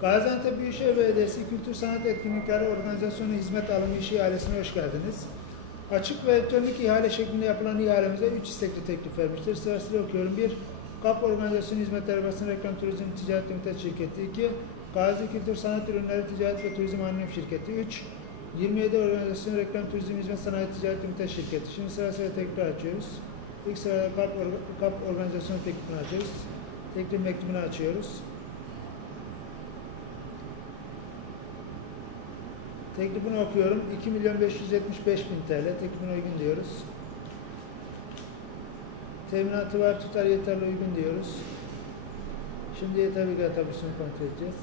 Gaziantep Büyükşehir Belediyesi Kültür Sanat Etkinlikleri Organizasyonu Hizmet Alımı İşi İhalesi'ne hoş geldiniz. Açık ve elektronik ihale şeklinde yapılan ihalemize 3 istekli teklif vermiştir. Sırasıyla okuyorum. 1. KAP Organizasyon Hizmetleri Basın Reklam Turizm Ticaret Limited Şirketi 2. Gazi Kültür Sanat Ürünleri Ticaret ve Turizm Anonim Şirketi 3. 27 Organizasyon Reklam Turizm Hizmet Sanayi Ticaret Limited Şirketi. Şimdi sırasıyla tekrar açıyoruz. İlk sırada KAP, KAP Organizasyon teklifini açıyoruz. Teklif mektubunu açıyoruz. Teklifini okuyorum. 2 milyon 575 bin TL. Teklifine uygun diyoruz. Teminatı var, tutar yeterli uygun diyoruz. Şimdi bilgi tabusunu kontrol edeceğiz.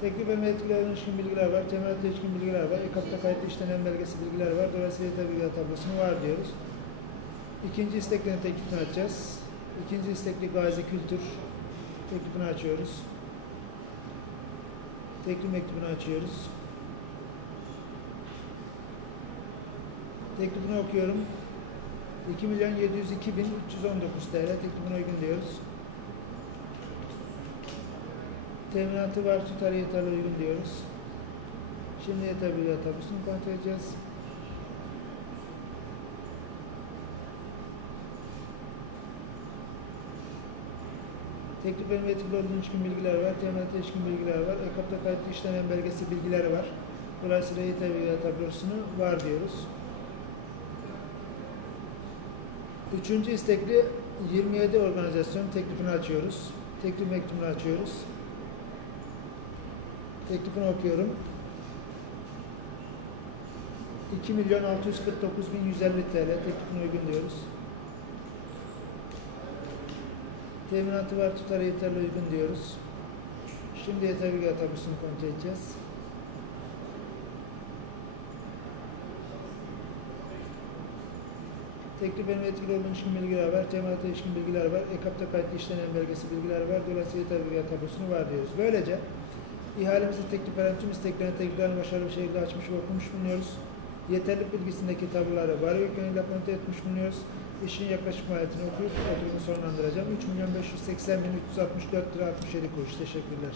Teklif verme etkilerine ilişkin bilgiler var, teminata ilişkin bilgiler var, EKAP'ta kayıtlı işlenen belgesi bilgiler var. Dolayısıyla bilgi tablosunu var diyoruz. İkinci isteklerin teklifini açacağız. İkinci istekli Gazi Kültür teklifini açıyoruz. Teklif mektubunu açıyoruz. Teklifini okuyorum. 2 milyon 702 bin 319 TL teklifine uygun diyoruz. Teminatı var, tutar yeterli uygun diyoruz. Şimdi yeterli tabusunu kontrol edeceğiz. Teklif verme etikli olduğu ilişkin bilgiler var, teminata ilişkin bilgiler var, EKAP'ta kayıtlı işlenen belgesi bilgileri var. Dolayısıyla yeter bilgiler tablosunu var diyoruz. Üçüncü istekli 27 organizasyon teklifini açıyoruz. Teklif mektubunu açıyoruz. Teklifini okuyorum. 2 milyon 649 bin 150 TL teklifine uygun diyoruz. Teminatı var tutar yeterli uygun diyoruz. Şimdi yeter bilgi tabusunu kontrol edeceğiz. Teklif verme etkili olduğu ilişkin bilgiler var, teminata ilişkin bilgiler var, EKAP'ta kayıtlı işlenen belgesi bilgiler var, dolayısıyla yeter bilgi tabusunu var diyoruz. Böylece ihalemizi teklif veren tüm isteklerin tekliflerini başarılı bir şekilde açmış ve okumuş bulunuyoruz. Yeterlik bilgisindeki tabloları var yönüyle kontrol etmiş bulunuyoruz. İşin yaklaşık maliyetini okuyup oturumu sonlandıracağım. 3 milyon 580 bin 364 lira 67 kuruş. Teşekkürler.